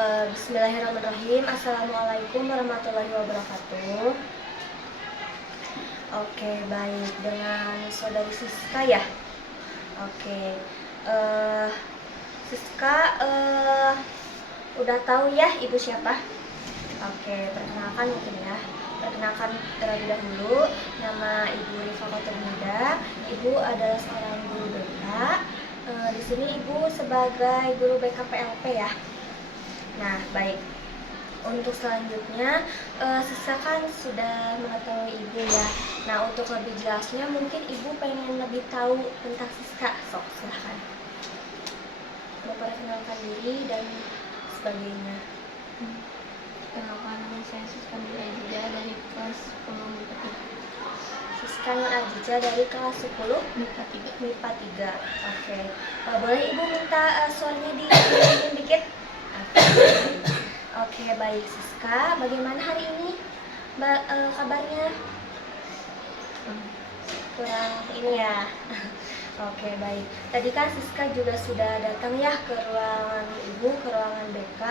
Bismillahirrahmanirrahim. Assalamualaikum warahmatullahi wabarakatuh. Oke, baik, dengan saudari Siska ya. Oke, Siska udah tahu ya ibu siapa? Oke, perkenalkan mungkin ya. Perkenalkan terlebih dahulu, nama Ibu Rifa Khotirnida. Ibu adalah seorang guru BK. Di sini ibu sebagai guru BK PLP ya. Nah, baik. Untuk selanjutnya, Siska kan sudah mengetahui ibu ya. Nah, untuk lebih jelasnya mungkin ibu pengen lebih tahu tentang Siska. Sok, silahkan. Memperkenalkan diri dan sebagainya. Kenalkan, nama saya Siska Nur Aziza dari kelas 10 MIPA 3. Siska Nur Aziza dari kelas 10 MIPA 3. MIPA 3. Oke. Boleh ibu minta suaranya dikecilin dikit? Oke, baik Siska. Bagaimana hari ini? Kabarnya? Kurang ini ya. Oke, baik. Tadi kan Siska juga sudah datang ya ke ruangan ibu, ke ruangan BK.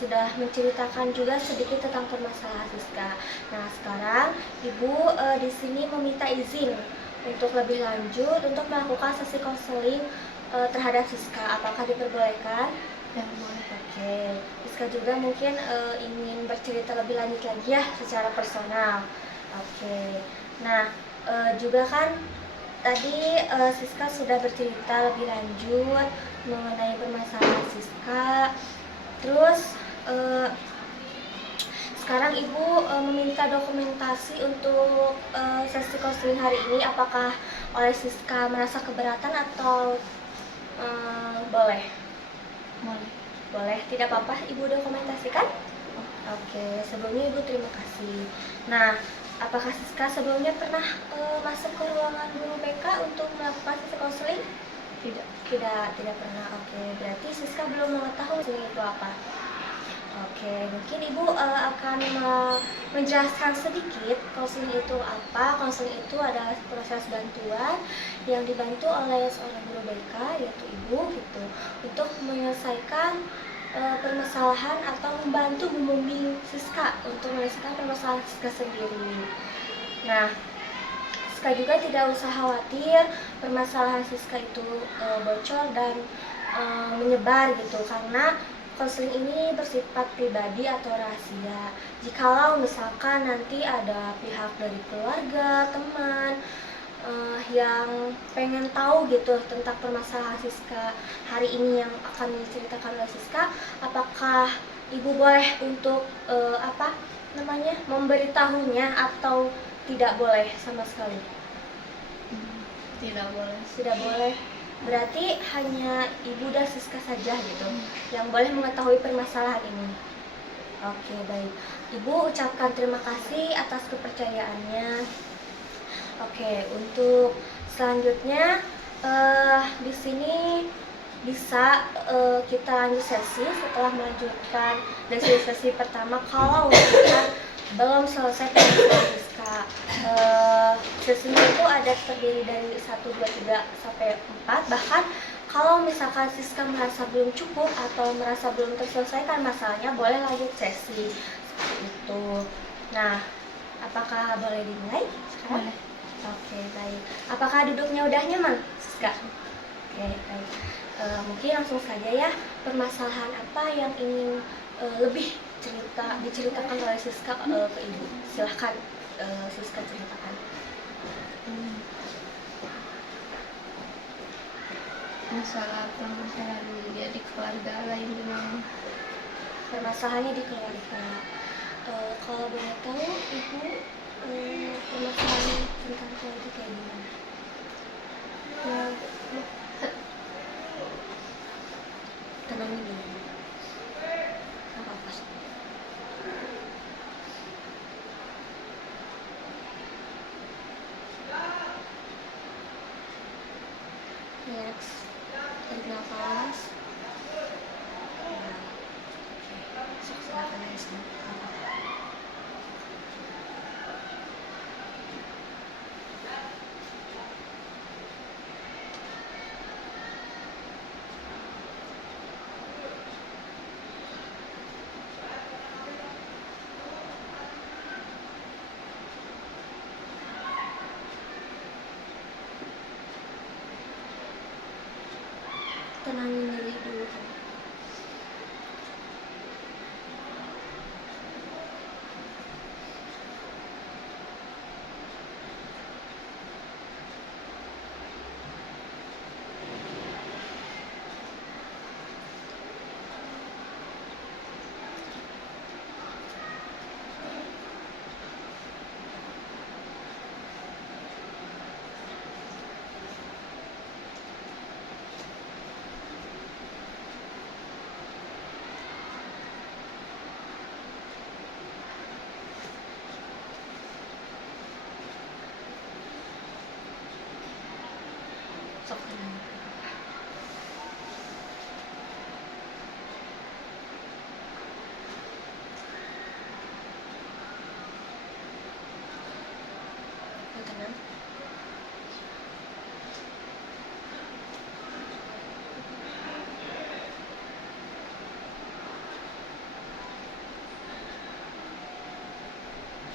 Sudah menceritakan juga sedikit tentang permasalahan Siska. Nah, sekarang ibu di sini meminta izin untuk lebih lanjut untuk melakukan sesi konseling terhadap Siska. Apakah diperbolehkan? Ya, boleh. Oke, Siska juga mungkin ingin bercerita lebih lanjut lagi ya secara personal. Oke, nah juga kan tadi Siska sudah bercerita lebih lanjut mengenai permasalahan Siska. Terus sekarang ibu meminta dokumentasi untuk sesi konseling hari ini. Apakah oleh Siska merasa keberatan atau boleh? Boleh. Boleh, tidak apa-apa ibu dokumentasikan? Oke, sebelumnya ibu terima kasih. Nah, apakah Siska sebelumnya pernah masuk ke ruangan guru BK untuk melakukan sesi konseling? Tidak. Tidak pernah. Oke, berarti Siska belum mengetahui konseling itu apa. Oke, mungkin ibu akan menjelaskan sedikit konseling itu apa. Konseling itu adalah proses bantuan yang dibantu oleh seorang guru BK, yaitu ibu gitu, untuk menyelesaikan permasalahan atau membantu membimbing Siska untuk menyelesaikan permasalahan Siska sendiri. Nah, Siska juga tidak usah khawatir permasalahan Siska itu bocor dan menyebar gitu, karena konseling ini bersifat pribadi atau rahasia. Jikalau misalkan nanti ada pihak dari keluarga, teman yang pengen tahu gitu tentang permasalahan Siska hari ini yang akan diceritakan oleh Siska, apakah ibu boleh untuk memberitahunya atau tidak boleh sama sekali? Tidak boleh. Tidak boleh. Berarti hanya ibu dan Siska saja gitu yang boleh mengetahui permasalahan ini. Oke, baik. Ibu ucapkan terima kasih atas kepercayaannya. Oke, untuk selanjutnya di sini bisa kita lanjut sesi setelah melanjutkan dari sesi pertama. Kalau misalkan belum selesai permasalahan Siska, sesinya itu ada terdiri dari 1, 2, 3 sampai 4. Bahkan kalau misalkan Siska merasa belum cukup atau merasa belum terselesaikan masalahnya, boleh lanjut sesi seperti itu. Nah, apakah boleh dimulai sekarang? Boleh. Oke, baik. Apakah duduknya udah nyaman, Siska? Oke, baik. Mungkin langsung saja ya, permasalahan apa yang ingin lebih diceritakan oleh Siska ke ibu? Silahkan Siska ceritakan. Masalah permasalahan dia di keluarga lain gimana? Permasalahannya di keluarga. Kalau boleh tahu ibu permasalahan tentang keluarga kayak gimana? Tenangin dulu. Apa-apa. Relax. Tarik nafas. Silakan nangis.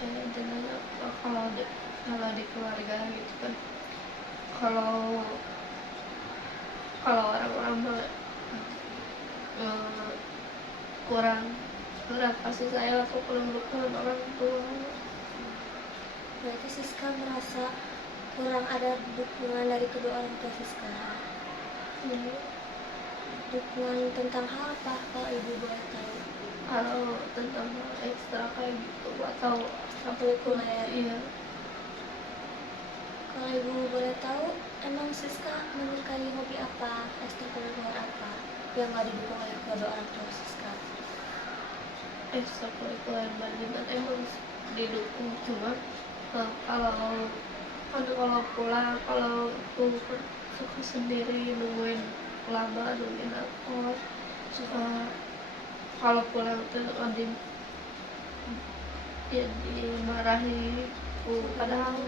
intinya kalau di keluarga gitu kan, kalau kalau orang-orang mah eh, kurang kurang kasih sayang atau kurang dukungan orang tua. Berarti Siska merasa kurang ada dukungan dari kedua orang tua Siska. Jadi Dukungan tentang hal apa kalau ibu boleh tahu? kalau tentang hal ekstra kayak gitu atau Ekstrakurikuler. iya, Kalau ibu boleh tahu, emang Siska menyukai hobi apa, ekstrakurikuler apa yang nggak didukung oleh kedua orang tua Siska? ekstrakurikuler badminton emang didukung, cuma kalau kalau pulang, kalau aku suka sendiri nungguin lama, nungguin aku suka kalau pulang tuh ya dimarahi padahal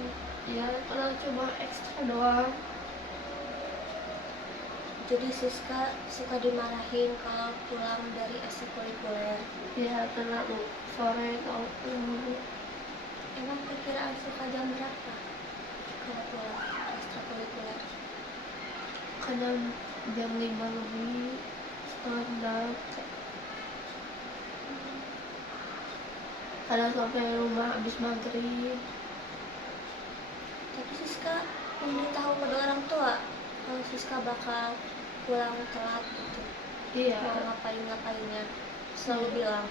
ya padahal cuma ekstra doang. Jadi Siska suka dimarahin kalau pulang dari ekstrakurikuler. Ya terlalu sore atau Emang perkiraan suka jam berapa kalau pulang ekstrakurikuler? kadang jam 5 lebih, setengah 6, kadang sampai rumah habis maghrib. Tapi Siska memberitahu kedua orang tua kalau Siska bakal pulang telat gitu, Iya, mau ngapainnya selalu bilang.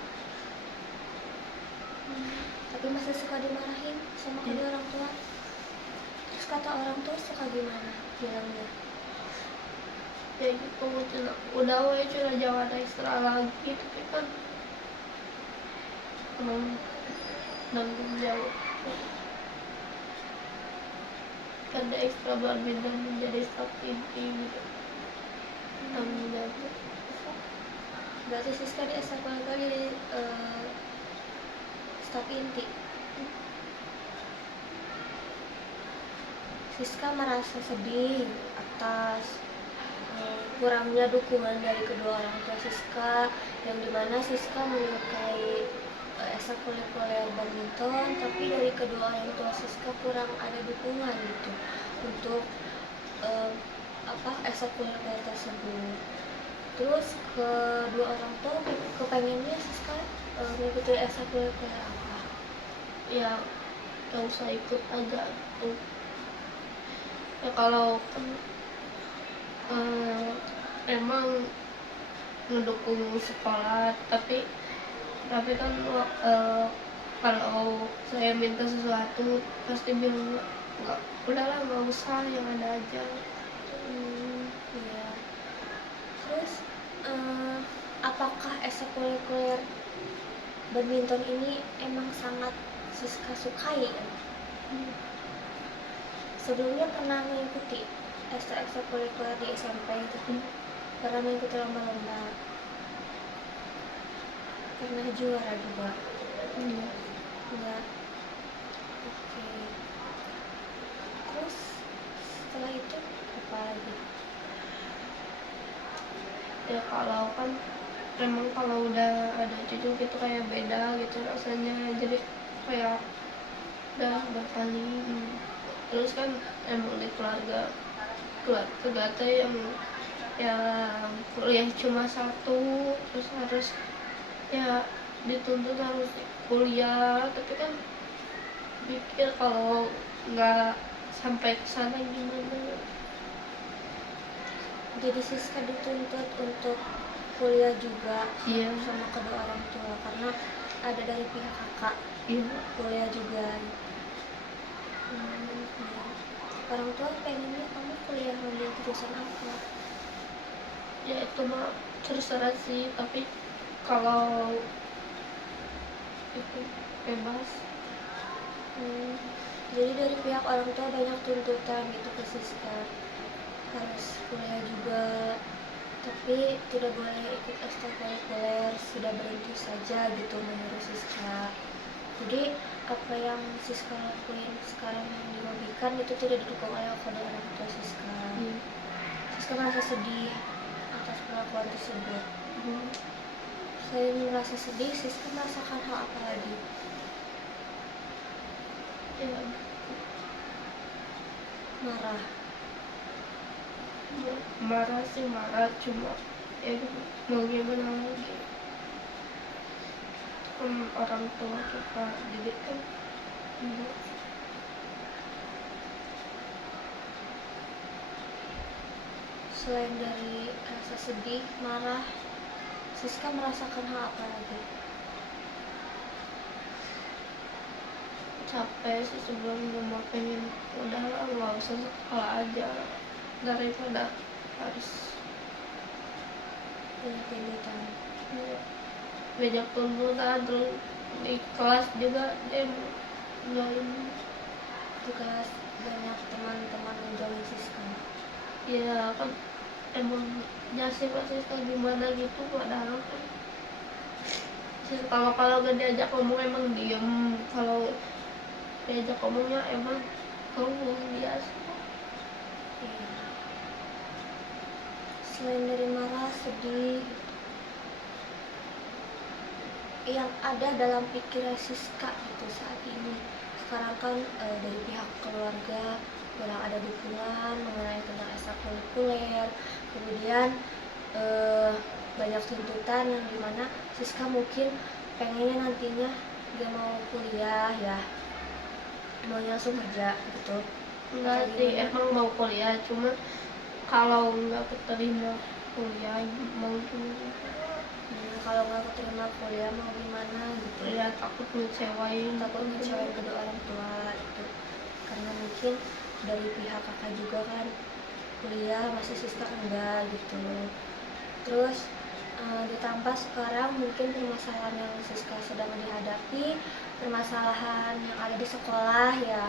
Tapi masih suka dimarahin sama kedua orang tua. Terus kata orang tua suka gimana bilangnya? ya gitu udah we cina jangan ekstra lagi, tapi kan emang nanggung jawab kan ada ekstra badminton menjadi staff inti gitu, tanggung jawab. Berarti Siska di ekstrakurikuler jadi staf inti. Siska merasa sedih atas kurangnya dukungan dari kedua orang tua Siska, yang dimana Siska menyukai ekstrakurikuler badminton, tapi dari kedua orang tua Siska kurang ada dukungan gitu untuk ekstrakurikuler tersebut. Terus kedua orang tua kepengennya Siska mengikuti ekstrakurikuler apa? Ya gak usah ikut aja tuh ya, kalau kan emang ngedukung sekolah, tapi kan kalau saya minta sesuatu pasti bilang nggak, udahlah nggak usah, yang ada aja. Iya. Terus apakah ekstrakurikuler badminton ini emang sangat Siska sukai ya? Sebelumnya pernah mengikuti ekstrakurikuler di SMP gitu, pernah mengikuti lomba-lomba, pernah juara juga. Enggak. Oke. Terus setelah itu apa lagi? Ya kalau kan memang kalau udah ada cucu gitu kayak beda gitu rasanya, jadi kayak udah berkali. Terus kan emang di keluarga teh yang kuliah cuma satu, terus harus ya dituntut harus kuliah, tapi kan mikir kalau nggak sampai ke sana gimana. Jadi Siska dituntut untuk kuliah juga Iya. sama kedua orang tua karena ada dari pihak kakak Iya, kuliah juga. Iya. Orang tua pengennya kamu kuliah ngambil jurusan apa? ya itu mah terserah sih, tapi kalau itu bebas. Jadi dari pihak orang tua banyak tuntutan gitu ke Siska, harus kuliah juga, tapi tidak boleh ikut ekstrakurikuler, sudah berhenti saja gitu menurut Siska. Jadi apa yang Siska lakuin sekarang yang dihobikan itu tidak didukung oleh kedua orang tua Siska. Siska merasa sedih atas perlakuan tersebut. Selain merasa sedih, Siska merasakan hal apa lagi? ya Marah. marah sih marah, cuma ya mau gimana lagi, kan orang tua kita didik kan. Selain dari rasa sedih, marah, Siska merasakan hal apa lagi? Capek sih sebelumnya, mau pengen udahlah nggak usah sekolah aja daripada harus Pindah-pindahan. belajar tuntutan, terus di kelas juga dia nggak ini. Tugas banyak teman-teman menjauhi Siska. Ya kan emang jasi pasti gimana gitu, padahal kan kalau gak diajak ngomong emang diem, kalau diajak ngomongnya emang ngomong biasa. Iya. Selain dari marah, sedih, yang ada dalam pikiran Siska itu saat ini sekarang kan dari pihak keluarga kurang ada dukungan mengenai tentang ekstrakurikuler, kemudian banyak tuntutan yang dimana Siska mungkin pengennya nantinya dia mau kuliah ya, mau langsung kerja gitu. Enggak sih, emang mau kuliah, cuma kalau nggak keterima kuliah mau gimana. Kalau nggak keterima kuliah mau gimana gitu Ya takut ngecewain, takut ngecewain kedua orang tua gitu, karena mungkin dari pihak kakak juga kan kuliah masih Siska enggak gitu. Terus ditambah sekarang mungkin permasalahan yang Siska sedang dihadapi, permasalahan yang ada di sekolah ya,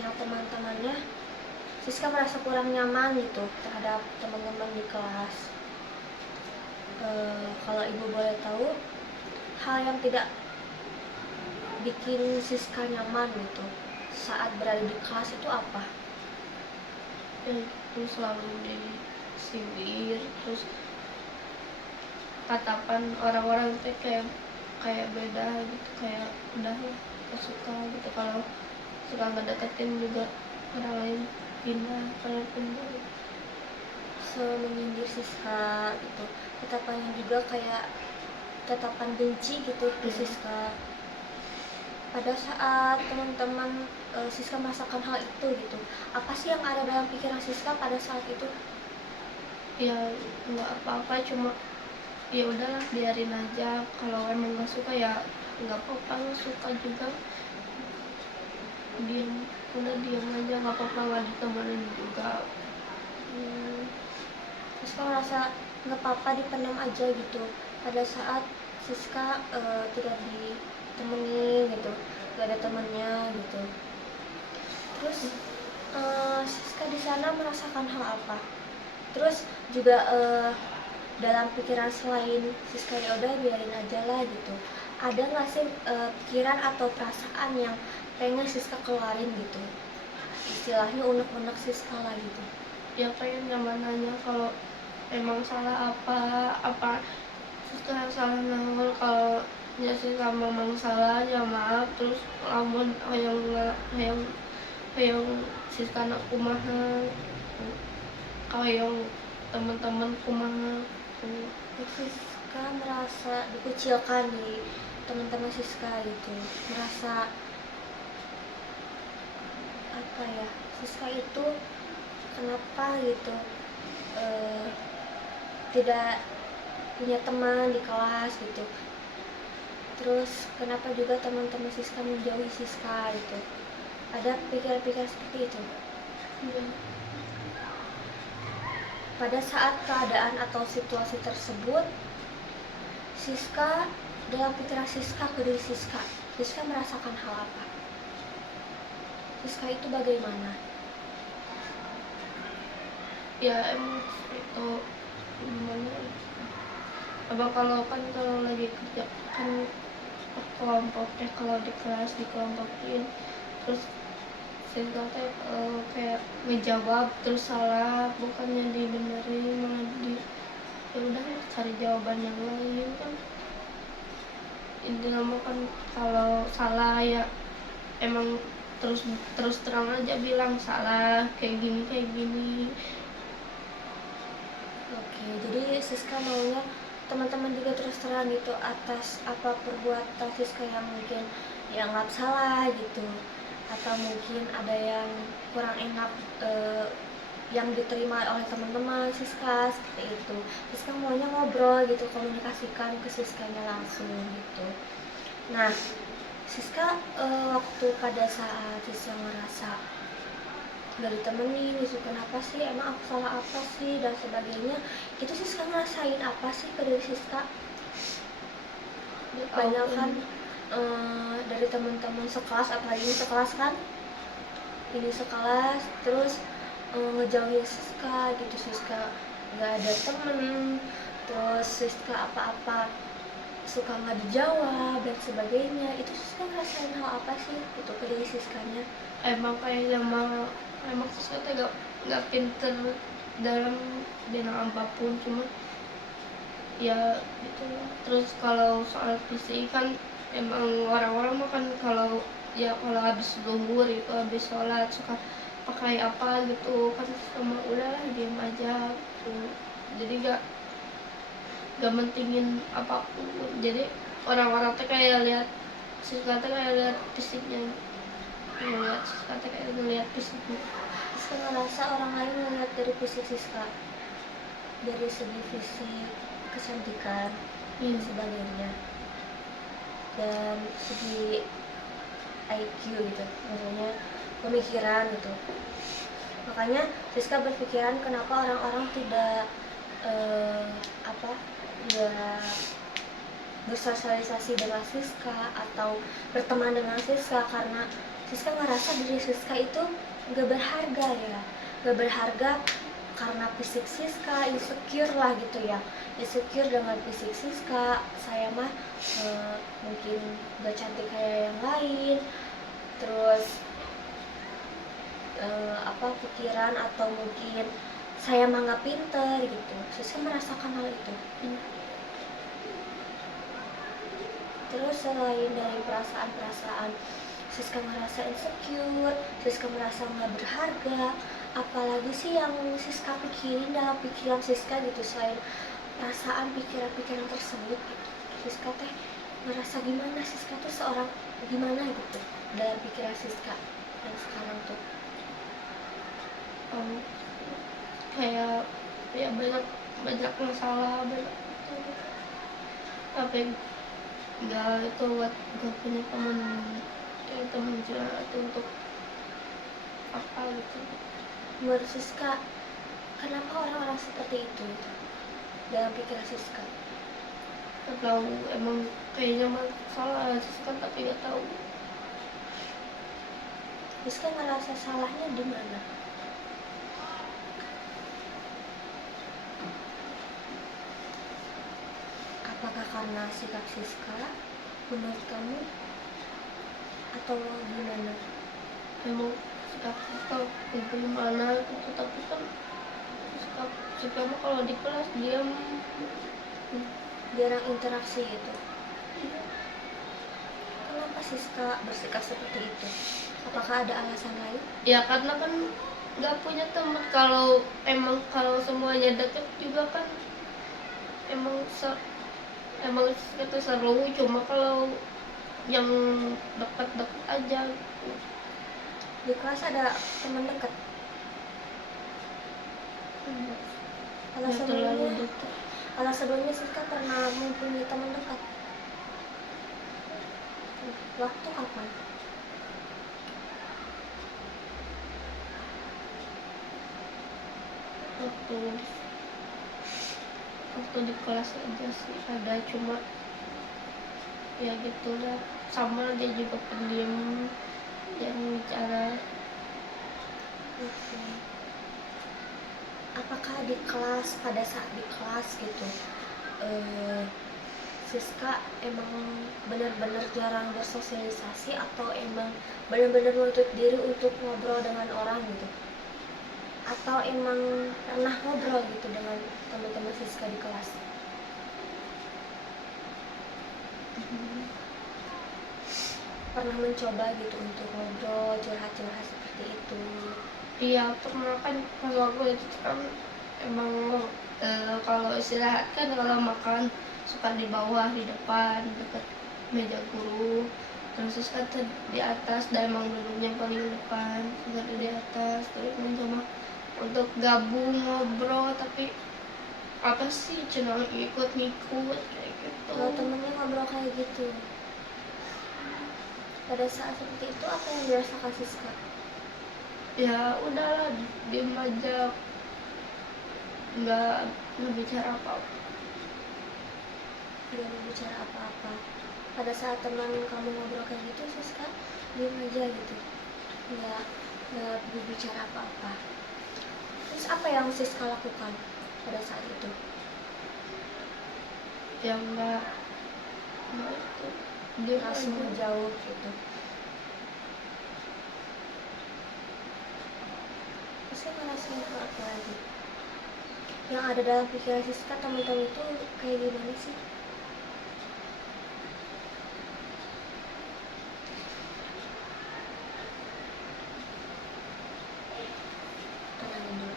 yang teman-temannya Siska merasa kurang nyaman gitu terhadap teman-teman di kelas. Kalau ibu boleh tahu, hal yang tidak bikin Siska nyaman gitu saat berada di kelas itu apa? itu selalu disindir, terus tatapan orang-orang teh kayak beda gitu, kayak udah gak suka gitu, kalau suka nggak deketin juga orang lain pindah, kalian pindah. Menyindir Siska gitu, tatapannya juga kayak tatapan benci gitu ke Siska. Pada saat teman-teman Siska merasakan hal itu gitu, apa sih yang ada dalam pikiran Siska pada saat itu? Ya nggak apa-apa, cuma ya udahlah biarin aja, kalau emang nggak suka ya nggak apa-apa, nggak suka juga diam, udah diam aja, nggak apa-apa, nggak ditemenin juga. Siska merasa nggak apa-apa dipendam aja gitu pada saat Siska tidak ditemani gitu, gak ada temannya gitu. Terus Siska di sana merasakan hal apa? Terus juga dalam pikiran selain Siska ya udah biarin aja lah gitu, ada nggak sih pikiran atau perasaan yang pengen Siska keluarin gitu, istilahnya unek-unek Siska lah gitu? Ya pengen nyamanannya, kalau emang salah apa suka salah nangol, kalau ya sih sama memang salah ya maaf, terus lamun hayang siska anak kumaha, hayang teman-teman kumaha. Siska merasa dikucilkan di teman-teman Siska gitu, merasa apa ya, Siska itu kenapa gitu tidak punya teman di kelas gitu, terus kenapa juga teman-teman Siska menjauhi Siska gitu, ada pikiran-pikiran seperti itu. Pada saat keadaan atau situasi tersebut, Siska, dalam pikiran Siska ke diri Siska, Siska merasakan hal apa? Siska itu bagaimana? Ya emang itu gimana, abang kalau lagi kerja kan kelompoknya, kalau di kelas dikelompokin, terus sehingga kayak ngejawab terus salah, bukannya dibenerin malah ya udah cari jawaban yang lain kan. Intinya mah kan kalau salah ya emang terus terus terang aja bilang salah kayak gini. Oke, jadi Siska maunya teman-teman juga terus terang gitu atas apa perbuatan Siska yang mungkin dianggap salah gitu, atau mungkin ada yang kurang enak yang diterima oleh teman-teman Siska seperti itu. Siska maunya ngobrol gitu, komunikasikan ke Siskanya langsung gitu. Nah, Siska waktu pada saat Siska ngerasa gak ditemenin, itu kenapa sih, emang aku salah apa sih dan sebagainya, itu Siska ngerasain apa sih ke diri Siska? Banyak kan dari teman-teman sekelas, apalagi ini sekelas kan, ini sekelas terus ngejauhin Siska gitu. Siska nggak ada temen, terus Siska apa-apa suka nggak dijawab dan sebagainya, itu Siska ngerasain hal apa sih itu ke diri Siskanya? Emang kayaknya emang sesuatu nggak pinter dalam bidang apapun, cuma ya gitu ya. Terus kalau soal fisik kan emang orang-orang makan kalau habis zuhur itu habis sholat suka pakai apa gitu kan, sama udah diam aja gitu. Jadi gak mentingin apapun, jadi orang-orang tuh kayak lihat Siska tuh kayak lihat fisiknya, ngeliat Siska tuh kayak ngeliat fisiknya. Siska ngerasa orang lain melihat dari fisik Siska, dari segi fisik, kecantikan, dan sebagainya, dan segi IQ gitu, maksudnya pemikiran gitu. Makanya Siska berpikiran kenapa orang-orang tidak tidak bersosialisasi dengan Siska atau berteman dengan Siska, karena Siska ngerasa diri Siska itu gak berharga ya, gak berharga karena fisik Siska, insecure lah gitu ya, insecure dengan fisik Siska. Saya mah mungkin gak cantik kayak yang lain, terus pikiran atau mungkin saya mah gak pinter gitu. Siska merasakan hal itu. Terus selain dari perasaan-perasaan Siska merasa insecure, Siska merasa nggak berharga, apalagi sih yang Siska pikirin dalam pikiran Siska gitu, selain perasaan pikiran-pikiran tersebut gitu. Siska teh merasa gimana, Siska tuh seorang gimana gitu dalam pikiran Siska yang sekarang tuh? Kayak ya banyak masalah, tapi nggak itu buat nggak punya teman curhat itu untuk apa gitu. Menurut Siska, kenapa orang-orang seperti itu dalam pikiran Siska? Nggak tahu, emang kayaknya masalah Siska tapi nggak tahu. Siska ngerasa salahnya di mana? Apakah karena sikap Siska menurut kamu atau gimana? Emang sikap Siska gimana gitu, tapi kan sikap mah kalau di kelas diam, Jarang interaksi gitu. Kenapa Siska bersikap seperti itu? Apakah ada alasan lain? ya karena kan nggak punya teman. Kalau semuanya deket juga kan emang itu seru, cuma kalau yang deket-deket aja gitu. Di kelas ada teman dekat. Kalau sebelumnya Siska pernah mempunyai teman dekat. Waktu kapan? Waktu di kelas aja sih ada, cuma ya gitulah, sama dia juga pendiam yang bicara. Apakah di kelas, pada saat di kelas gitu, Siska emang benar-benar jarang bersosialisasi atau emang benar-benar menutup diri untuk ngobrol dengan orang gitu? Atau emang pernah ngobrol gitu dengan teman-teman Siska di kelas? pernah mencoba gitu untuk ngobrol, curhat-curhat seperti itu? Iya pernah kan pas waktu itu kan emang kalau istirahat kan kalau makan suka di bawah di depan dekat meja guru, terus kan di atas dan emang duduknya paling depan, suka di atas terus mencoba untuk gabung ngobrol tapi apa sih cenderung ikut-ngikut kayak gitu. Kalau temennya ngobrol kayak gitu, pada saat seperti itu apa yang dirasakan Siska? Ya udahlah diem aja, nggak bicara apa-apa. Dia berbicara apa-apa. Pada saat teman kamu ngobrol kayak gitu, Siska diam aja gitu, nggak nggak berbicara apa-apa. Terus apa yang Siska lakukan pada saat itu? Yang nggak itu diem Langsung aja. menjauh gitu. Siska ngerasain apa lagi? Yang ada dalam pikiran Siska teman-teman itu kayak gimana sih? Tenangin dulu.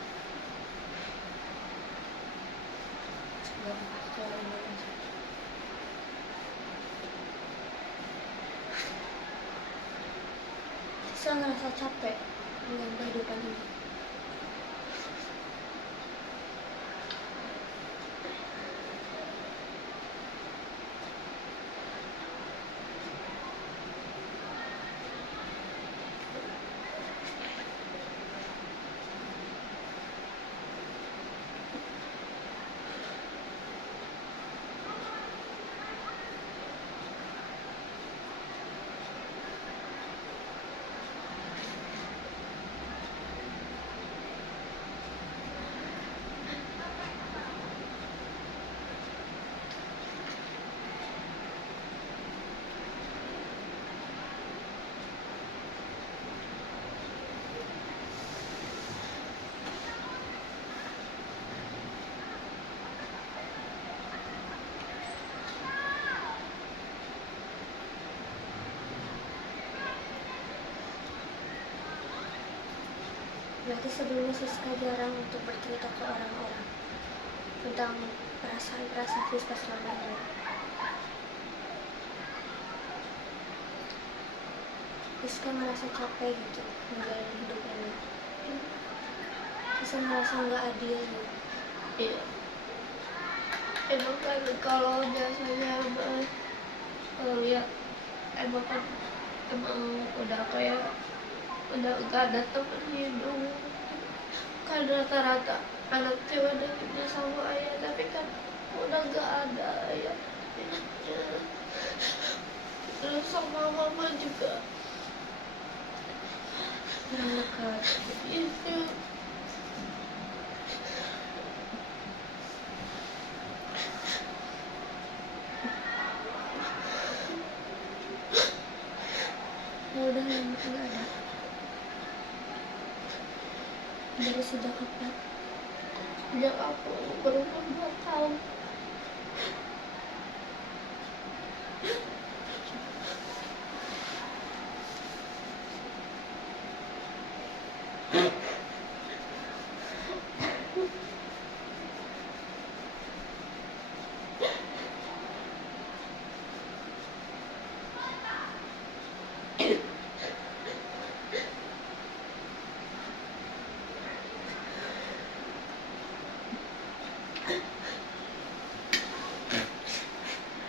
Gak apa-apa, keluarin dulu aja. Siska ngerasa capek dengan kehidupan ini. Berarti sebelumnya Siska jarang untuk bercerita ke orang-orang tentang perasaan-perasaan Siska selama ini. Siska merasa capek gitu menjalani hidup ini. Siska merasa nggak adil gitu. Iya. Emang kan kalau biasanya kalau lihat emang kan emang udah kayak udah gak ada temen hidup kan rata-rata anak cewek deketnya sama ayah tapi kan udah gak ada ayah terus sama mama juga Kurang dekat. itu Ya udah nggak ada. Dari sejak kapan? sejak aku berumur 2 tahun.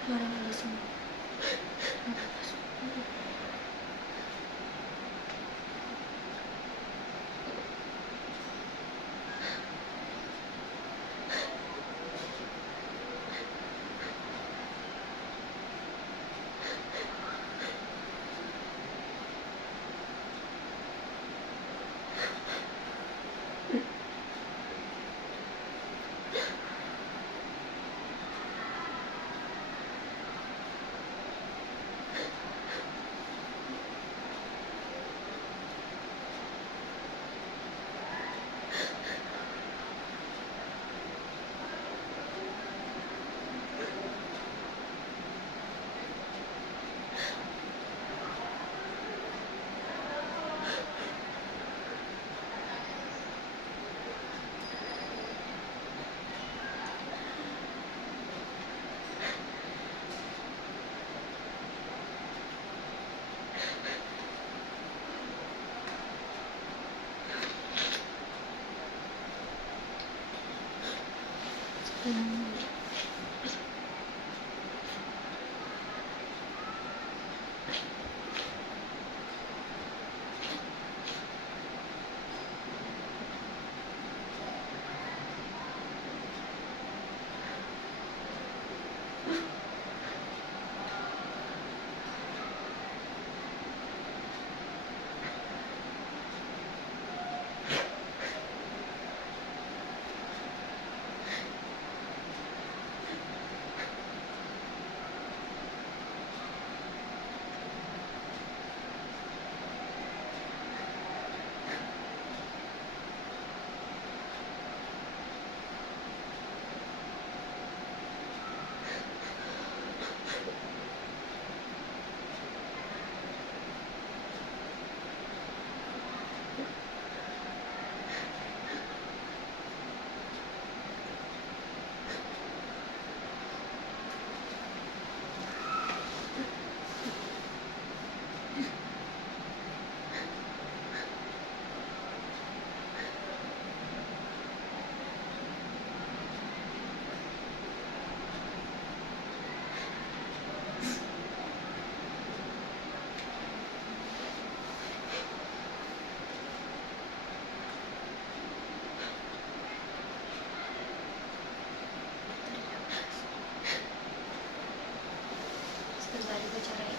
Kemarin ada semua. Hmm. Sebentar ibu carain.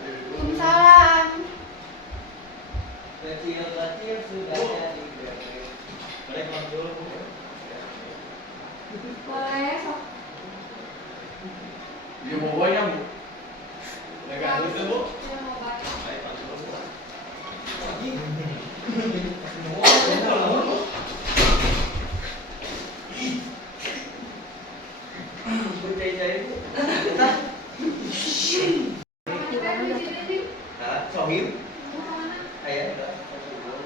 Waalaikumsalam. Kecil-kecil sudah jadi bebek. Boleh pulang dulu, Bu? Boleh, sok. Dia bobanya, Bu. Udah gak bisa, Bu? Ya, mau bayar. Ayo, pulang dulu, Bu. Bu, cai-cai, Bu. Nah, Di mana Datuk? nah, Sohim. Mau kemana? Ayo, udah.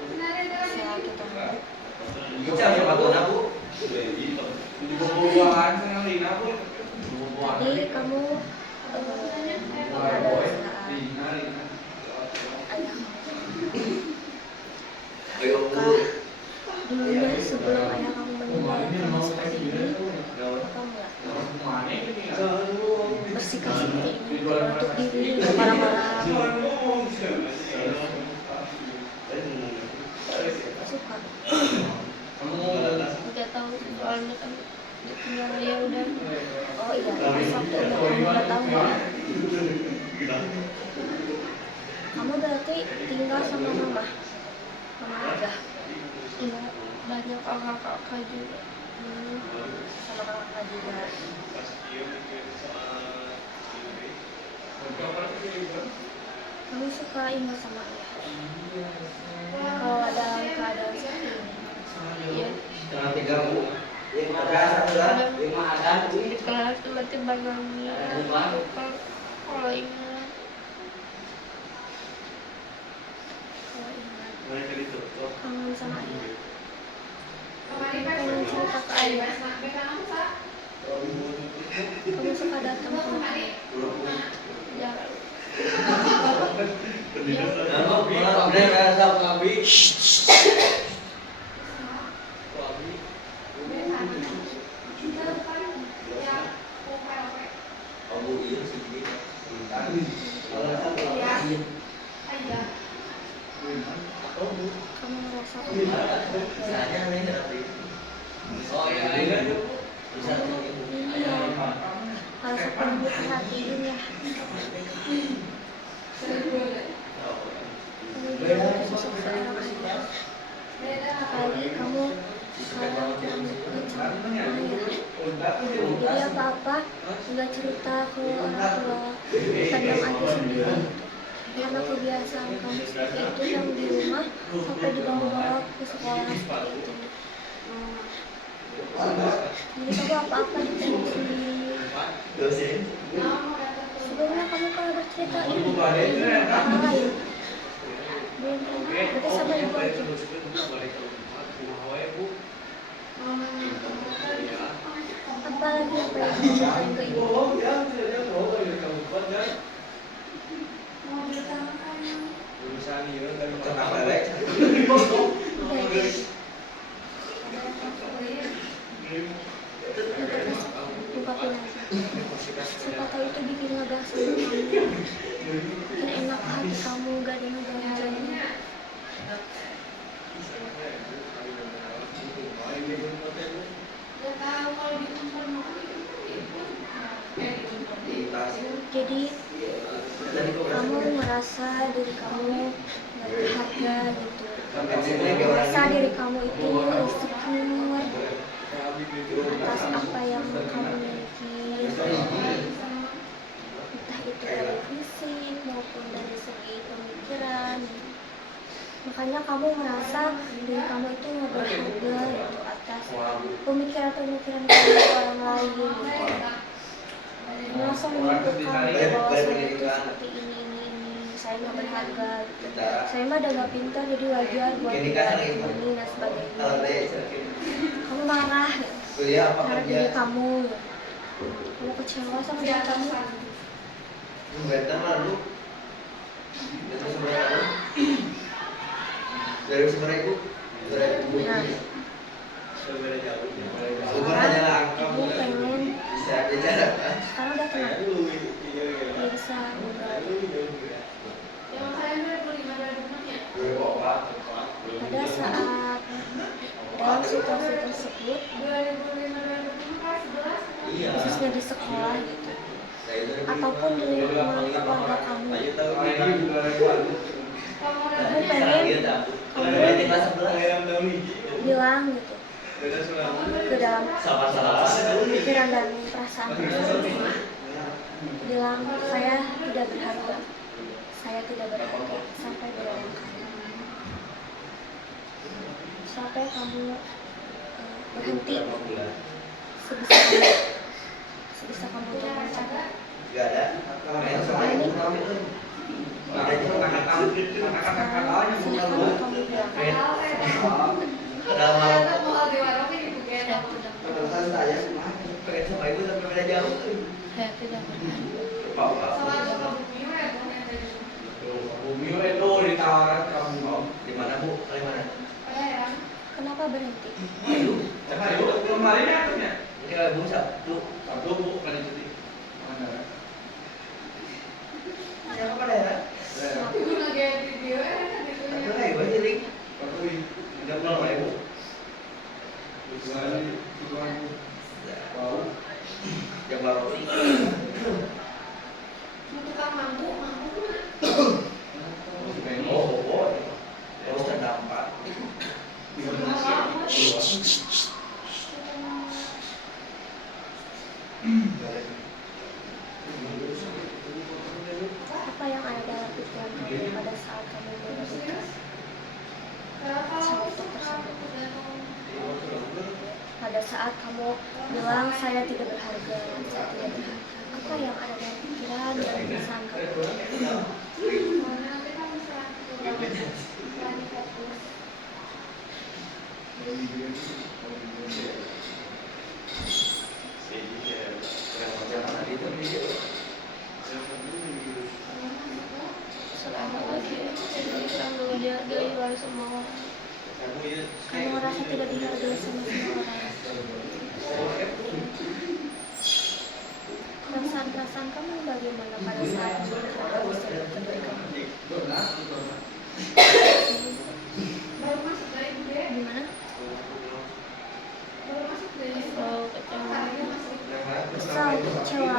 Benar, itu ada Saya di- kita Bicara sama Dona, Bu. Di bawah-bawahan saya Lina, Bu. tadi kamu ada saat Lina. ayah Ayo, Bu. dulunya sebelum ayah kamu meninggal kamu seperti ini apa enggak bersikap seperti ini untuk diri untuk orang-orang suka Nggak tahu soalnya kan ditinggal ya udah. oh iya pas waktu ayah kamu nggak tahu nggak berarti tinggal sama mama aja. Enggak, banyak kakak-kakak juga. Hmm, sama kakak juga. Kamu suka ingat sama ayah? Kalau dalam keadaan seperti ini. Iya. Setengah 3 bu. Kadang di kelas tiba-tiba nangis. Kalau ingat. Kalau ingat kangen sama ayah. Pengen cerita ke ayah. Kamu suka datang ke rumah ayah? Jarang. Kamu merasa ini ya harus penuh perhatiin ya. Kamu juga sosok seorang ayah. Apalagi kamu sekarang ngeceritain ayah. Jadi apa-apa nggak cerita ke orang tua, pendam aja sendiri. Karena kebiasaan kamu seperti itu yang di rumah sampai dibawa-bawa ke sekolah seperti itu. Jadi kamu apa-apa dipendam sendiri. Sebelumnya kamu kalau berceritain orang lain. Belum pernah, berarti sama ibu aja. Apalagi apa yang kamu ceritain ke ibu? Ungkapin aja. Siapa tahu itu bikin lega sama kamu. Bikin enak hati kamu, gak ada ngejalan-jalan. Jadi kamu merasa diri kamu gak berharga gitu. Merasa diri kamu itu insecure atas apa yang kamu miliki, entah itu dari fisik maupun dari segi pemikiran. Makanya kamu merasa diri kamu itu nggak berharga gitu atas pemikiran-pemikiran dari orang lain gitu. Langsung menentukan bahwa saya itu seperti ini, saya nggak berharga gitu. Saya mah udah nggak pintar jadi wajar buat tidak ini dan sebagainya. Kamu marah terhadap diri kamu, kamu kecewa sama diri kamu. Nah, sekarang ibu pengen sekarang udah tenang, udah bisa ngobrol. Pada saat dalam situasi tersebut, khususnya di sekolah gitu, ataupun di lingkungan keluarga kamu, ibu pengen kamu bilang gitu ke dalam pikiran dan perasaan kamu, bilang saya tidak berharga, saya tidak berharga, sampai berulang kali, sampai kamu berhenti sebisa kamu untuk mencari. Silahkan kamu bilang. Saya tidak berharga. Kenapa berhenti? saat kamu bilang saya tidak berharga, saya tidak berharga. Apa yang ada dalam pikiran dan perasaan kamu? Selama lagi terlalu dihargai oleh semua orang. Kamu merasa tidak dihargai sama semua orang. Perasaan-perasaan kamu bagaimana pada saat kamu sedang kediri kamu? Gimana? Kesel, kecewa.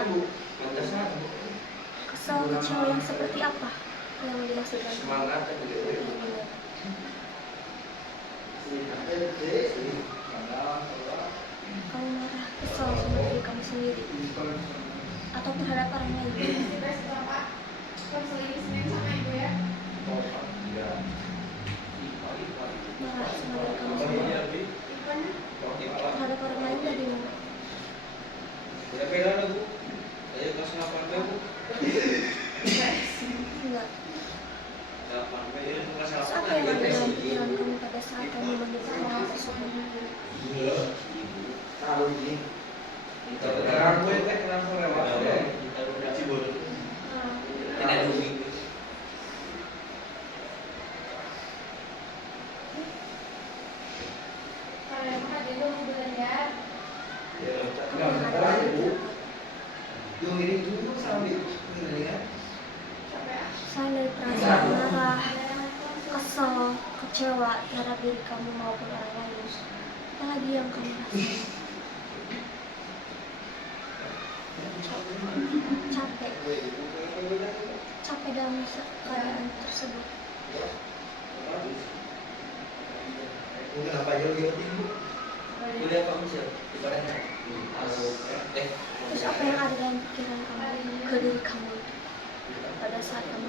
Kesel, kecewa yang seperti apa yang dimaksudkan? Kamu marah, kesel sama diri kamu sendiri atau terhadap orang lain? Marah sama diri kamu sendiri terhadap orang lain bagaimana? Enggak. Terus apa yang ada dalam pikiran kamu pada saat kamu menyebut orang tersebut? Apa yang ada dalam pikiran kamu? Selain dari perasaan marah, kesel, kecewa terhadap diri kamu maupun orang lain, apa lagi yang kamu rasakan? Capek. Capek dalam keadaan tersebut. Terus apa yang ada dalam pikiran kamu ke diri kamu pada saat kamu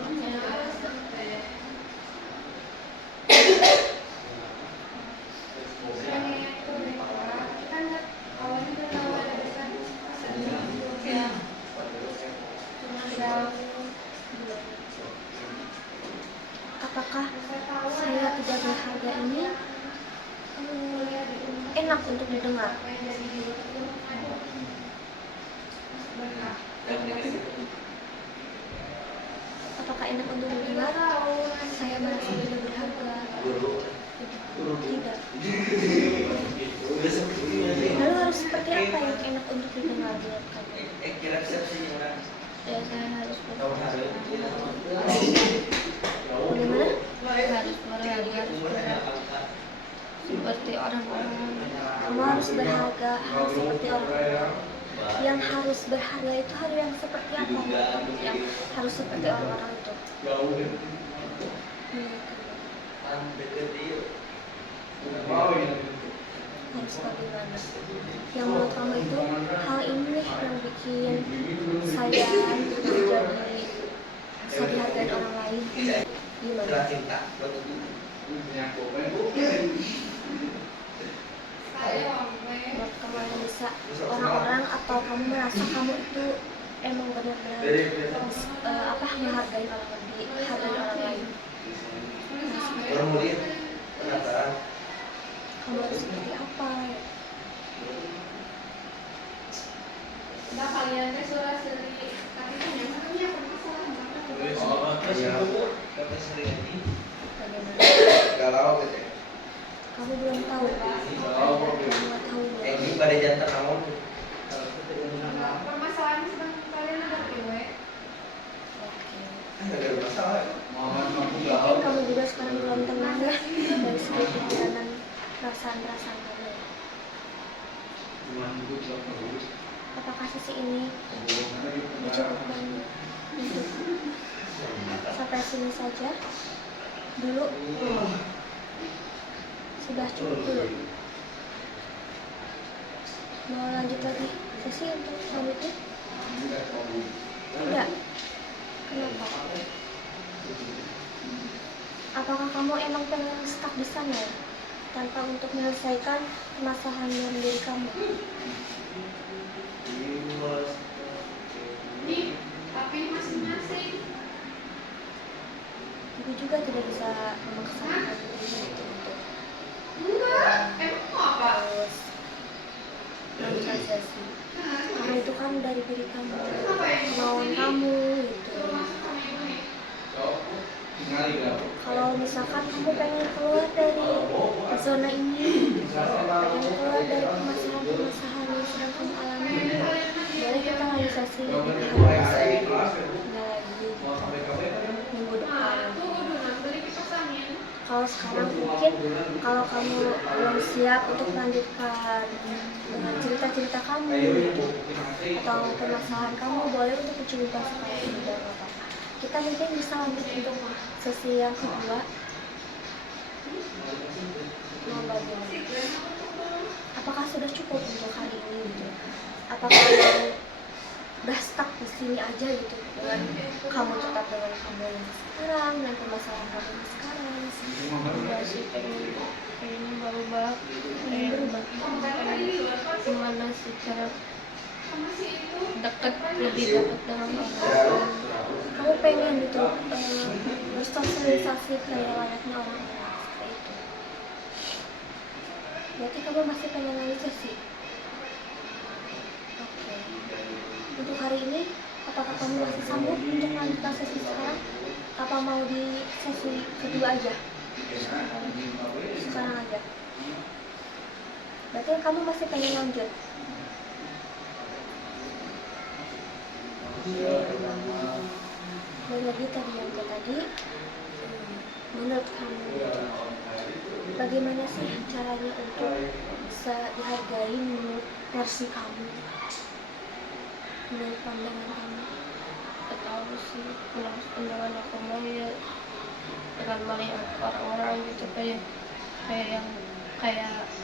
apakah saya tidak berharga ini enak untuk didengar? Apakah enak untuk didengar? Saya merasa tidak berharga. Tidak. Lalu harus seperti apa yang enak untuk didengar buat kamu? Ya saya harus Bagaimana? harus berharga seperti orang-orang. Kamu harus berharga, harus seperti orang-orang. Yang harus berharga itu harus yang seperti apa? Yang harus seperti orang-orang itu. Harus bagaimana? Yang menurut kamu itu hal ini yang bikin saya menjadi bisa dihargai orang lain. Gimana? Menurut kamu yang bisa orang-orang atau kamu merasa kamu itu emang benar-benar menghargai orang lebih, menghargai orang lain? Kamu harus seperti apa? Bagaimana? Kamu belum tahu. Kamu nggak tahu belum. Mungkin kamu juga sekarang belum tenang ya dari segi pikiran dan perasaan-perasaan kamu. Apakah sisi ini dicukupkan untuk sampai sini saja dulu? Sudah cukup dulu. Mau lanjut lagi sesi untuk selanjutnya? Tidak. Kenapa? Apakah kamu emang pengen stuck di sana ya? tanpa untuk menyelesaikan permasalahan dalam diri kamu. Ibu juga tidak bisa memaksakan diri itu untuk terus mensosialisasi, karena itu kan dari diri kamu, kemauan kamu gitu. Kalau misalkan kamu pengen keluar dari zona ini, pengen keluar dari permasalahan-permasalahan yang sedang kamu alami, boleh kita lagi sesi nggak lagi minggu depan. Kalau sekarang mungkin kalau kamu belum siap untuk melanjutkan dengan cerita-cerita kamu atau permasalahan kamu, boleh untuk mencerita sekarang ini, dan apa-apa. Kita mungkin bisa lanjut untuk sesi yang kedua. Mau bagaimana? Apakah sudah cukup untuk hari ini gitu? Apakah udah stuck di sini aja gitu dengan kamu tetap dengan kamu yang sekarang dan permasalahan kamu yang sekarang? Enggak sih, pengen berubah, Pengen berubah. gimana sih cara lebih dekat dengan orang. Kamu pengen gitu bersosialisasi kayak layaknya orang-orang seperti itu. Berarti kamu masih pengen lanjut sesi? Oke. Untuk hari ini, apakah kamu masih sanggup untuk melanjutkan sesi sekarang? Apa mau di sesi kedua aja? Sekarang aja. Berarti kamu masih pengen lanjut? Dan lagi tadi yang tadi, menurut kamu bagaimana sih caranya untuk bisa dihargai menurut versi kamu, menurut pandangan kamu? Gak tahu sih, pandangan aku mah ya dengan melihat orang-orang gitu kayak yang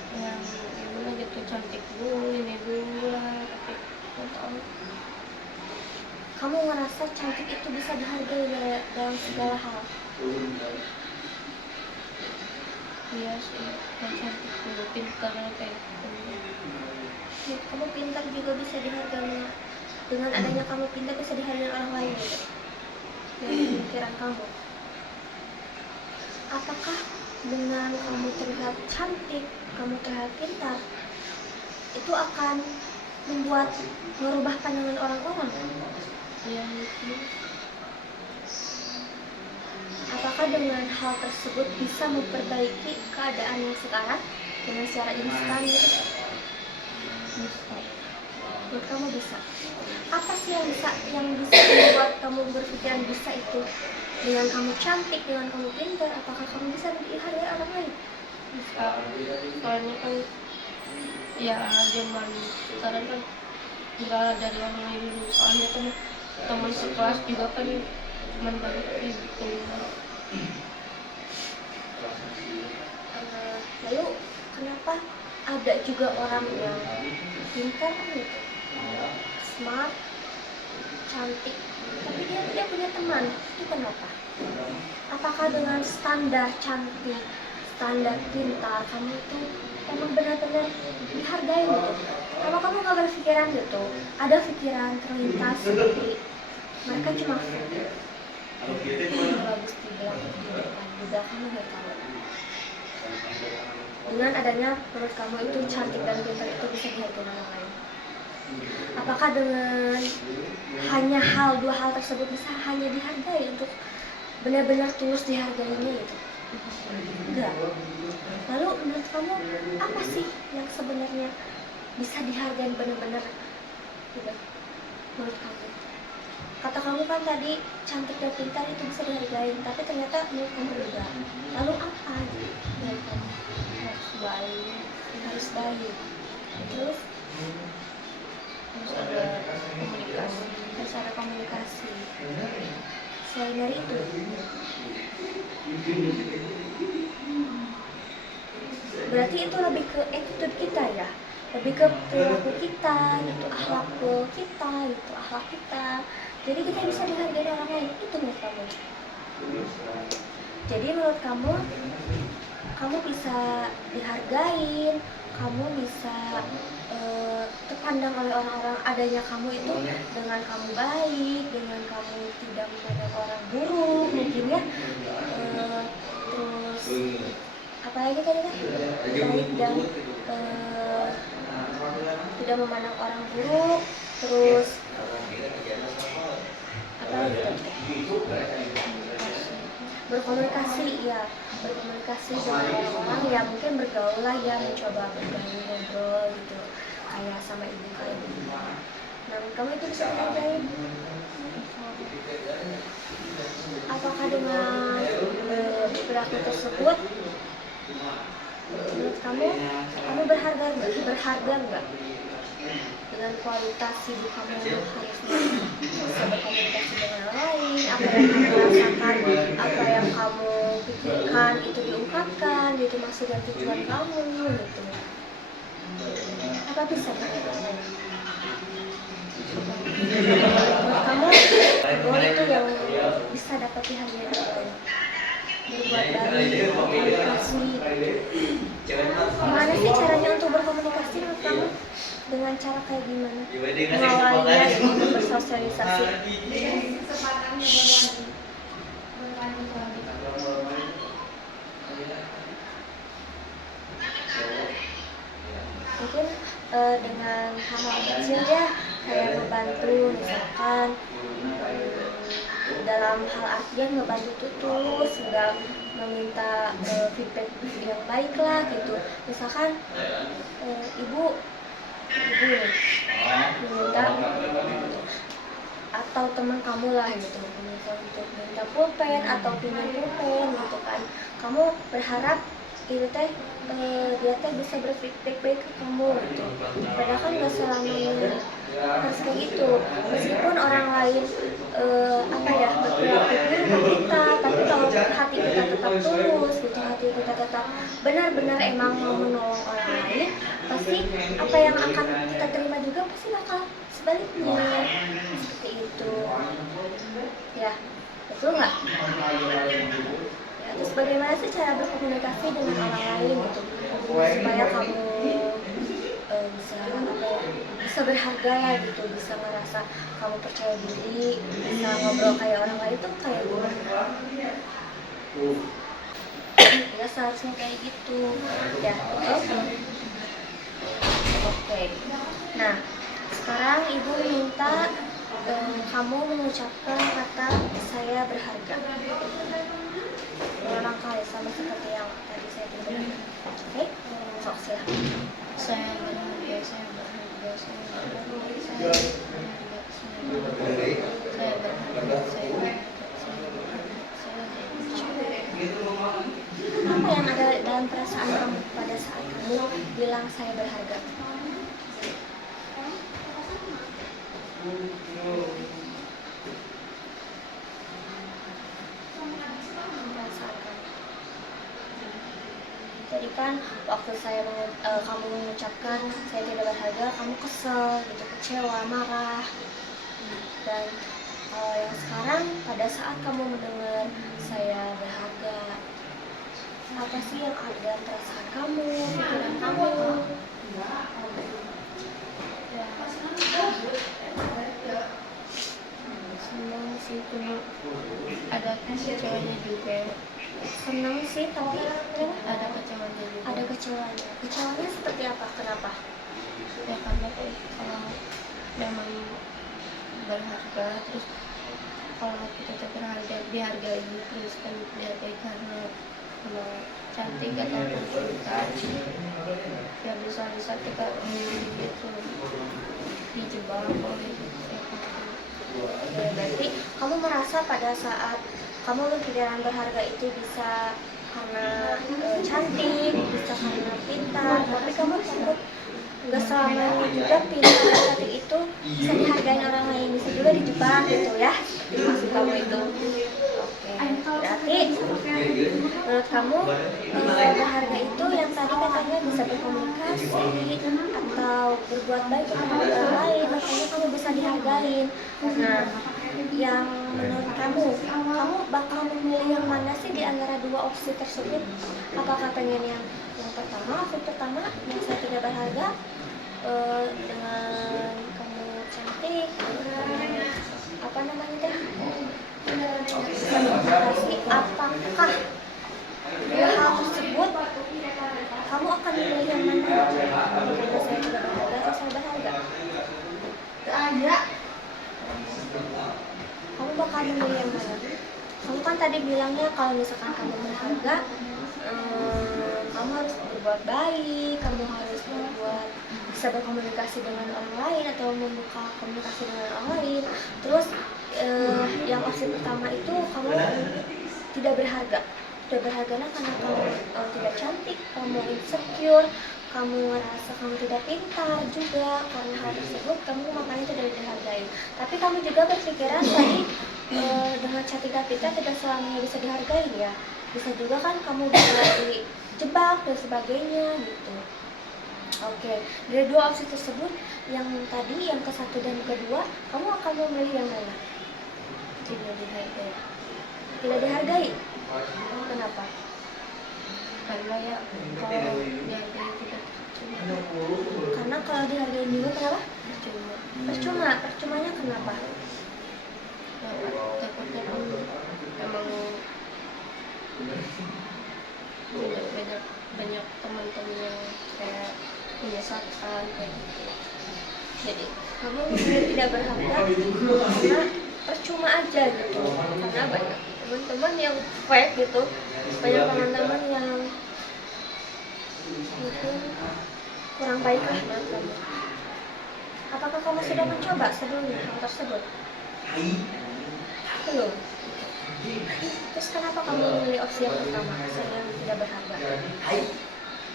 gimana gitu, cantik dulu, ini dulu lah, tapi gak tahu. Kamu ngerasa cantik itu bisa dihargai dalam segala hal? Iya sih, yang cantik dulu, pintar kayak gitu. Kamu pintar juga bisa dihargai, dengan adanya kamu pintar bisa dihargai orang lain gitu, dari pikiran kamu. Apakah dengan kamu terlihat cantik, kamu terlihat pintar, itu akan membuat merubah pandangan orang-orang? Iya mungkin. Apakah dengan hal tersebut bisa memperbaiki keadaan yang sekarang dengan secara instan gitu? Bisa. Menurut kamu bisa? Apa sih yang bisa membuat kamu berpikiran bisa itu? Dengan kamu cantik, dengan kamu pintar, apakah kamu bisa dihargai orang lain? Bisa, soalnya kan ya zaman sekarang kan nggak dari yang lain dulu, soalnya kan teman sekelas juga kan mendapat gitu. Lalu kenapa ada juga orang yang pintar gitu, smart, cantik, tapi dia tidak punya teman? Itu kenapa? Apakah dengan standar cantik, standar pintar, kamu itu emang benar-benar dihargai gitu? Kalau kamu nggak berpikiran gitu, ada pikiran terlintas seperti mereka cuma bagus dibilang di depan juga, kamu nggak tahu. Dengan adanya menurut kamu itu cantik dan pintar itu bisa dihargai orang lain. Apakah dengan hanya dua hal tersebut bisa hanya dihargai untuk benar-benar tulus dihargainya gitu? Enggak. Lalu menurut kamu apa sih yang sebenarnya bisa dihargai benar-benar gitu, menurut kamu? Kata kamu kan tadi cantik dan pintar itu bisa dihargai, tapi ternyata menurut kamu enggak. Lalu apa gitu menurut kamu? Harus baik. Terus harus ada komunikasi. Selain dari itu, berarti itu lebih ke attitude kita ya, lebih ke perilaku kita gitu, akhlak kita. Jadi kita bisa dihargai orang lain, itu menurut kamu. Jadi menurut kamu kamu bisa dihargain, kamu bisa terpandang oleh orang-orang. Adanya kamu itu dengan kamu baik, dengan kamu tidak memandang orang buruk mungkin ya. Terus apalagi tadi kan baik dan tidak memandang orang buruk, terus apa lagi tadi? Berkomunikasi ya, berkomunikasi dengan orang-orang ya, mungkin bergaul lah ya, mencoba bergaul ngobrol gitu kayak sama ibu kayak gitu. Nah, kamu itu bisa dihargain. Apakah dengan perilaku tersebut menurut kamu berharga nggak dengan kualitas hidup kamu harusnya bisa berkomunikasi dengan orang lain, apa yang kamu rasakan, apa yang kamu pikirkan itu diungkapkan, itu maksud dan tujuan kamu gitu. Apa bisa berhargai? Menurut kamu goal itu yang bisa dapat dihargai atau berbuat baik, berkomunikasi. Gimana sih caranya untuk berkomunikasi menurut kamu? Dengan cara kayak gimana? Mengawalnya untuk bersosialisasi. Mungkin dengan hal-hal kecil ya, kayak ngebantu misalkan dalam hal artian ngebantu itu tulus, nggak meminta feedback yang baik lah gitu. Misalkan ibu nih meminta atau teman kamu lah gitu meminta untuk minta pulpen atau pinjam pulpen gitu kan, kamu berharap itu teh dia teh bisa berfeedback baik ke kamu gitu. Padahal kan gak selamanya harus kayak gitu, meskipun orang lain berperilaku buruk ke kita, tapi kalau hati kita tetap tulus gitu, hati kita tetap benar-benar emang mau menolong orang lain, pasti apa yang akan kita terima juga pasti bakal sebaliknya seperti itu ya, betul nggak? Terus bagaimana sih cara berkomunikasi dengan orang lain gitu supaya kamu bisa berharga lah gitu, bisa ngerasa kamu percaya diri, bisa ngobrol kayak orang lain tuh kayak gimana? Ya seharusnya kayak gitu ya, oke. Nah sekarang ibu minta kamu mengucapkan kata saya berharga berulang kali sama seperti yang tadi saya berikan. Oke, sok silahkan. Saya berharga, saya berharga, saya berharga, saya berharga, saya berharga, saya berharga. Apa yang ada dalam perasaan kamu pada saat kamu bilang saya berharga? Tadi kan waktu kamu mengucapkan saya tidak berharga, kamu kesel gitu, kecewa, marah. Dan yang sekarang pada saat kamu mendengar saya berharga, apa sih yang ada dalam perasaan kamu, pikiran kamu? Senang sih, cuma ada kecewanya juga. Senang sih, tapi Ada kecewanya juga. ada kecewanya. Kecewanya seperti apa? Kenapa? Ya karena kalau memang berharga, terus kalau kita tuh berharga, dihargai, terus kan dihargai karena cantik atau pintar, ya bisa kita gitu dijebak oleh Ya, berarti kamu merasa pada saat kamu berpikiran berharga itu bisa karena cantik, bisa karena pintar, tapi kamu takut nggak selamanya juga pintar dan cantik itu bisa dihargai orang lain, bisa juga dijebak gitu ya, maksud kamu itu. Oke, berarti menurut kamu berharga itu yang tadi katanya bisa berkomunikasi atau berbuat baik kepada orang lain, makanya kamu bisa dihargain. Nah, yang menurut kamu bakal memilih yang mana sih di antara dua opsi tersebut? Apakah pengen yang pertama, opsi pertama, merasa tidak berharga, dengan kamu cantik, kamu apa namanya teh, komunikasi, apakah dua hal tersebut kamu akan memilih yang mana? Karena saya tidak berharga atau saya berharga? Kamu bakal memilih yang mana? Kamu kan tadi bilangnya kalau misalkan kamu berharga, kamu harus berbuat baik, kamu harus bisa berkomunikasi dengan orang lain atau membuka komunikasi dengan orang lain. Terus yang opsi pertama itu kamu tidak berharga. Tidak berharganya karena kamu tidak cantik, kamu insecure, kamu merasa kamu tidak pintar juga. Karena hal tersebut kamu makanya tidak dihargai. Tapi kamu juga berpikiran tadi dengan cantik dan pintar tidak selamanya bisa dihargai ya. Bisa juga kan kamu bisa dijebak dan sebagainya gitu. Oke, dari dua opsi tersebut, yang tadi, yang ke satu dan kedua, kamu akan memilih yang mana? Tidak dihargai. Tidak dihargai. Kenapa? Karena ya kalau dihargai tidak percuma. Karena kalau dihargai juga kenapa? Percuma. Percumanya kenapa? Takutnya kan emang banyak teman-teman yang kayak menyesatkan kayak gitu. Jadi kamu memilih tidak berharga karena percuma aja gitu. Karena banyak teman-teman yang fake gitu, banyak teman-teman yang mungkin kurang baik lah menurut kamu. Apakah kamu sudah mencoba sebelumnya hal tersebut? Belum. Terus kenapa kamu memilih opsi yang pertama, saya yang tidak berharga?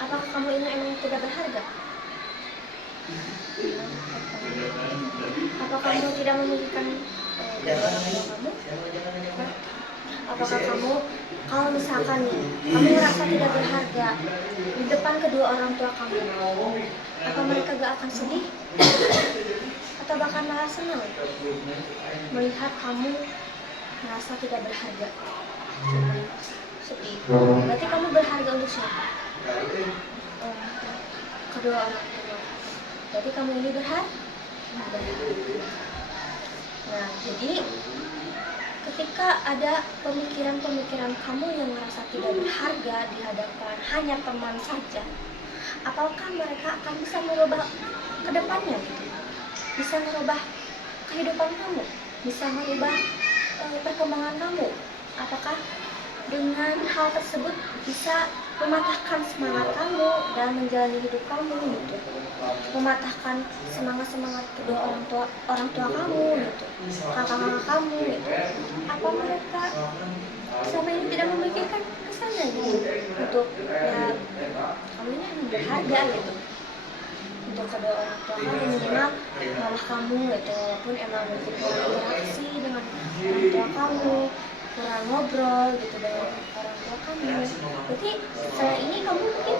Apakah kamu ini emang tidak berharga? Apakah kamu tidak memiliki dari orang tua kamu? Apakah kamu, kalau misalkan nih, kamu merasa tidak berharga di depan kedua orang tua kamu, apa mereka gak akan sedih? Atau bahkan malah senang melihat kamu merasa tidak berharga? Sedih. Berarti kamu berharga untuk siapa? Kedua orang tua. Berarti kamu ini berharga. Nah, jadi ketika ada pemikiran-pemikiran kamu yang merasa tidak berharga di hadapan hanya teman saja, apakah mereka akan bisa merubah ke depannya gitu? Bisa merubah kehidupan kamu? Bisa merubah perkembangan kamu? Apakah dengan hal tersebut bisa mematahkan semangat kamu dan menjalani hidup kamu gitu, mematahkan semangat kedua orang tua kamu gitu, kakak-kakak kamu gitu? Apa mereka selama ini tidak memikirkan kesannya gitu untuk ya kamu ini emang berharga gitu untuk kedua orang tua kamu, minimal malah kamu gitu, walaupun emang mungkin kurang interaksi dengan orang tua kamu, kurang ngobrol gitu dengan orang tua kamu. Berarti setelah ini kamu mungkin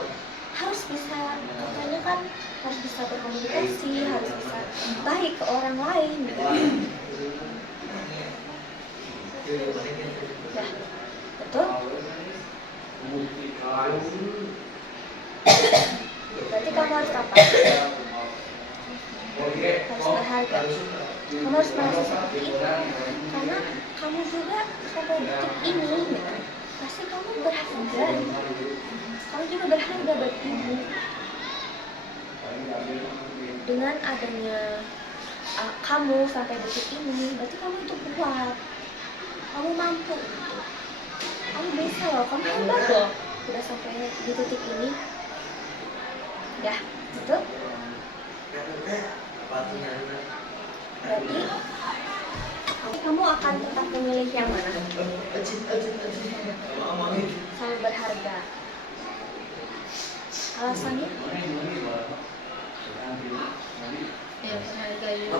harus bisa, katanya kan harus bisa berkomunikasi, harus bisa baik ke orang lain gitu. Nah, betul? Berarti kamu harus apa? Harus berharga. Kamu harus merasa seperti itu, karena kamu juga sampai detik ini gitu, pasti kamu berharga. Kamu juga berharga buat ibu. Dengan adanya kamu sampai detik ini, berarti kamu itu kuat, kamu mampu gitu. Kamu bisa loh, kamu hebat loh, udah sampai di titik ini. Ya, betul? Berarti kamu akan tetap memilih yang mana? Sama berharga. Alasannya? Ya berharga juga.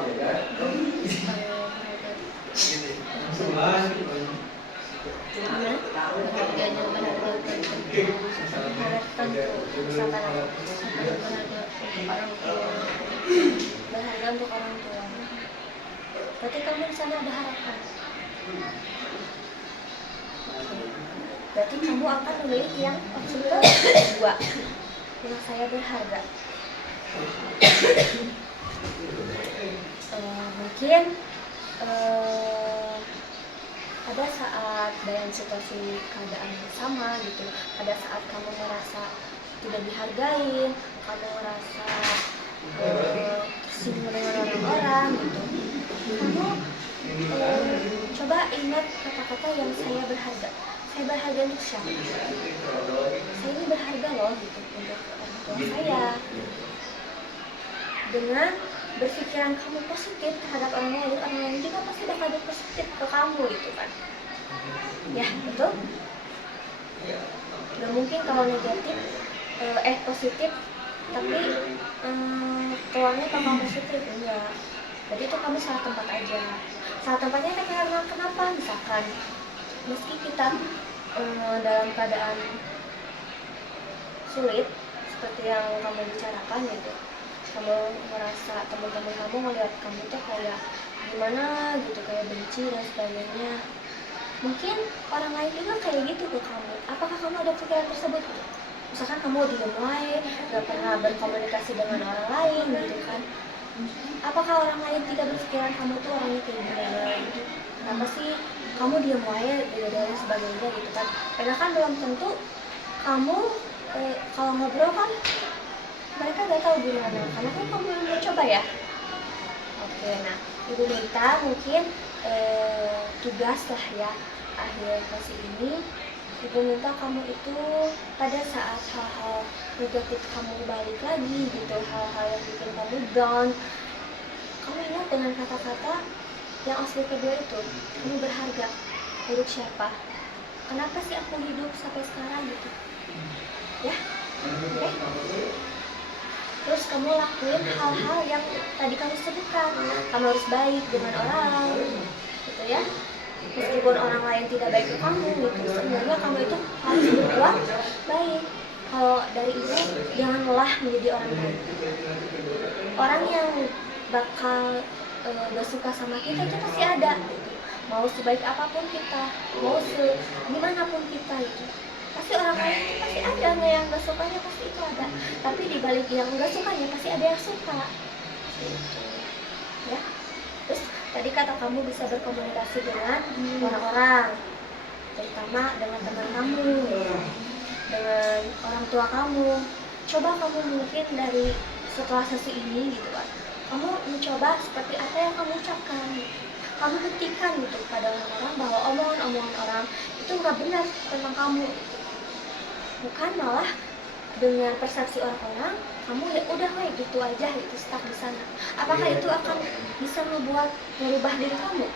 Berharganya berharga tentu. Misalkan apa? Berharga untuk orang tua. Berharga untuk orang tua. Berarti kamu di sana ada harapan. Berarti kamu akan memilih yang opsi kedua, yang saya berharga. Mungkin ada saat dalam situasi keadaan yang sama gitu, ada saat kamu merasa tidak dihargai, kamu merasa tersinggung dengan orang-orang gitu, kamu coba ingat kata-kata yang saya berharga. Saya berharga untuk siapa? Saya ini berharga loh gitu untuk orang tua saya. Dengan berpikiran kamu positif terhadap orang lain juga pasti bakal berpositif ke kamu gitu kan. Ya, betul? Gak mungkin kalau negatif, positif tapi keluarnya bakal positif, enggak. Jadi itu kamu salah tempat aja. Salah tempatnya karena kenapa? Misalkan meski kita dalam keadaan sulit seperti yang kamu bicarakan gitu, kamu merasa teman-teman kamu melihat kamu tuh kayak gimana gitu, kayak benci dan sebagainya. Mungkin orang lain juga kayak gitu ke kamu. Apakah kamu ada pikiran tersebut? Misalkan kamu diem wae, gak pernah berkomunikasi dengan orang lain gitu kan. Apakah orang lain tidak berpikiran kamu tuh orangnya kayak gimana gitu? Kenapa sih kamu diem wae dan sebagainya gitu kan? Karena kan belum tentu kamu kalau ngobrol kan mereka gak tahu gimana, karena kan kamu belum coba ya. Oke, nah Ibu minta mungkin tugas lah ya akhir kelas ini. Ibu minta kamu itu pada saat hal-hal negatif kamu balik lagi gitu, hal-hal yang bikin kamu down, kamu ingat dengan kata-kata yang asli kedua itu, kamu berharga untuk siapa, kenapa sih aku hidup sampai sekarang gitu ya. Oke? Terus kamu lakuin hal-hal yang tadi kamu sebutkan. Kamu harus baik dengan orang gitu ya, meskipun orang lain tidak baik ke kamu gitu, sebenarnya kamu itu harus berbuat baik. Kalau dari ibu, jangan lelah menjadi orang baik. Orang yang bakal gak suka sama kita itu pasti ada gitu. Mau sebaik apapun kita, mau gimana pun kita itu, pasti orang lain itu pasti ada. Yang gak sukanya pasti itu ada, tapi dibalik yang gak sukanya pasti ada yang suka gitu. Ya. Terus tadi kata kamu bisa berkomunikasi dengan orang-orang, terutama dengan teman kamu, dengan orang tua kamu. Coba kamu mungkin dari setelah sesi ini gitu kan, kamu mencoba seperti apa yang kamu ucapkan. Kamu buktikan gitu pada orang-orang bahwa omongan-omongan orang itu nggak benar tentang kamu gitu. Bukan malah dengan persepsi orang-orang kamu ya udah kayak gitu aja gitu, stuck di sana. Apakah itu akan bisa merubah diri kamu?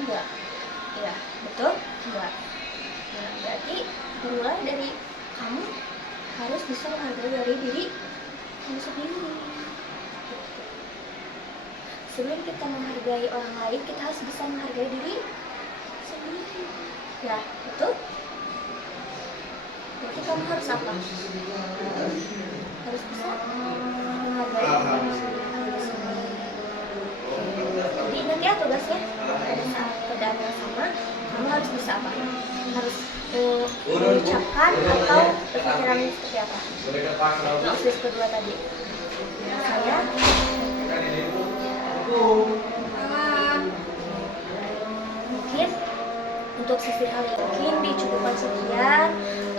Enggak. Ya, betul? Enggak. Nah, berarti dimulai dari kamu harus bisa menghargai dari diri kamu sendiri. Sebelum kita menghargai orang lain, kita harus bisa menghargai diri sendiri. Ya, betul? Berarti kamu harus apa? Harus bisa menghargai diri sendiri. Jadi ingat ya tugasnya, pada saat keadaan yang sama, kamu harus bisa apa? Harus mengucapkan atau berpikiran seperti apa? Yang opsi kedua tadi. Saya mungkin untuk sesi kali ini mungkin dicukupkan sekian.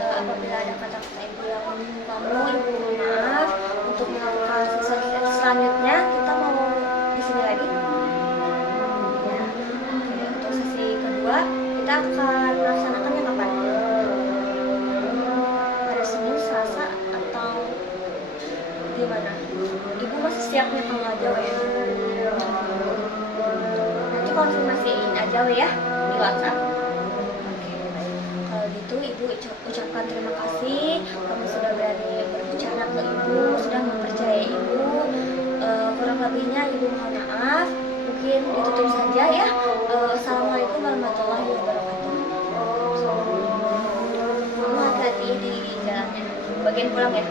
Apabila ada kata-kata ibu yang menyinggung kamu, ibu mohon maaf. Untuk melakukan sesi selanjutnya kita mau di sini lagi ya. Oke, untuk sesi kedua kita akan melaksanakannya kapan? Hari Senin, Selasa, atau gimana? Ibu masih siapnya kalau aja ya. Nanti konfirmasiin aja ya di WhatsApp. Oke, baik. Kalau gitu ibu ucapkan terima kasih. Kamu sudah berani berbicara ke ibu, sudah mempercayai ibu. Kurang lebihnya ibu mohon maaf. Mungkin ditutup saja ya. Assalamualaikum warahmatullahi wabarakatuh. Kamu hati-hati di jalannya. Bagian pulang ya.